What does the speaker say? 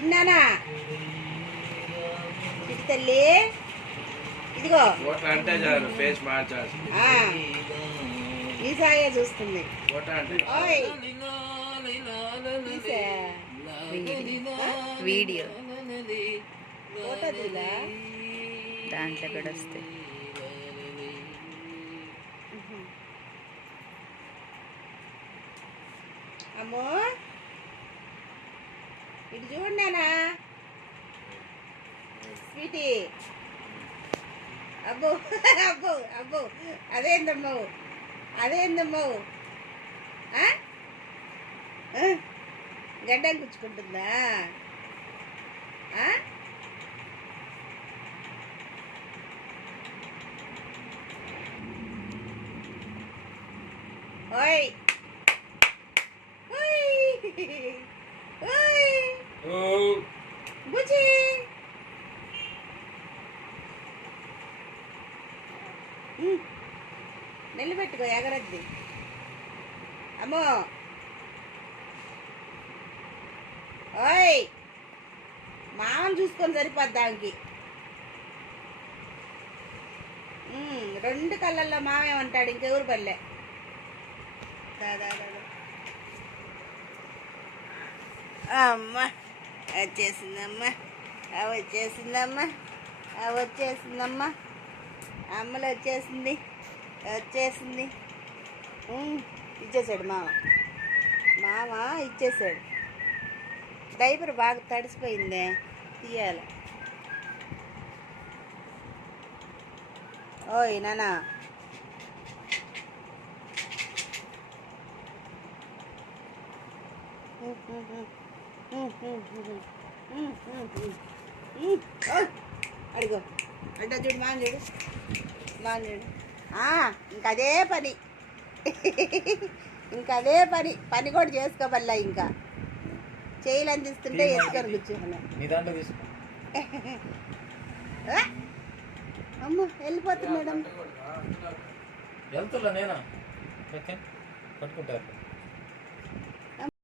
చిన్నానా చిటి తల్లి ఇదిగో అంటే చాలు ఫేస్ మార్చాలి. ఈ సాగే చూస్తుంది. వీడియో ఫోటో తీలా దాంట్లో కూడా వస్తాయి. అమ్మో ఇటు చూడనా స్వీటీ. అబ్బో అబ్బో అబ్బో అదేందమ్మో అదేందమ్మో గడ్డం గుచ్చుకుంటుందా? ఓయ్ బుజ్జి నిలబెట్టుకో ఎగరద్ది. అమ్మో ఓయ్ మామని చూసుకొని సరిపోద్ది దానికి. రెండు కళ్ళల్లో మామేమంటాడు, ఇంకెవరు పల్లె. అమ్మా వచ్చేసిందమ్మా వచ్చేసిందమ్మా వచ్చేసిందమ్మా అమ్మలు వచ్చేసింది వచ్చేసింది. ఇచ్చేసాడు మామ ఇచ్చేసాడు. డైపర్ బాగా తడిసిపోయిందే, తీయాలి. ఓయ్ నానా అడిగో అంటే చూడు మాన్ చూడు ఇంకదే పని ఇంకదే పని కూడా చేసుకోబల్లా. ఇంకా చేయలు అందిస్తుంటే ఎత్తుకొని కూర్చున్నాను. అమ్మ వెళ్ళిపోతున్నాడు. వెళ్తున్నా నేనా పట్టుకుంటారు.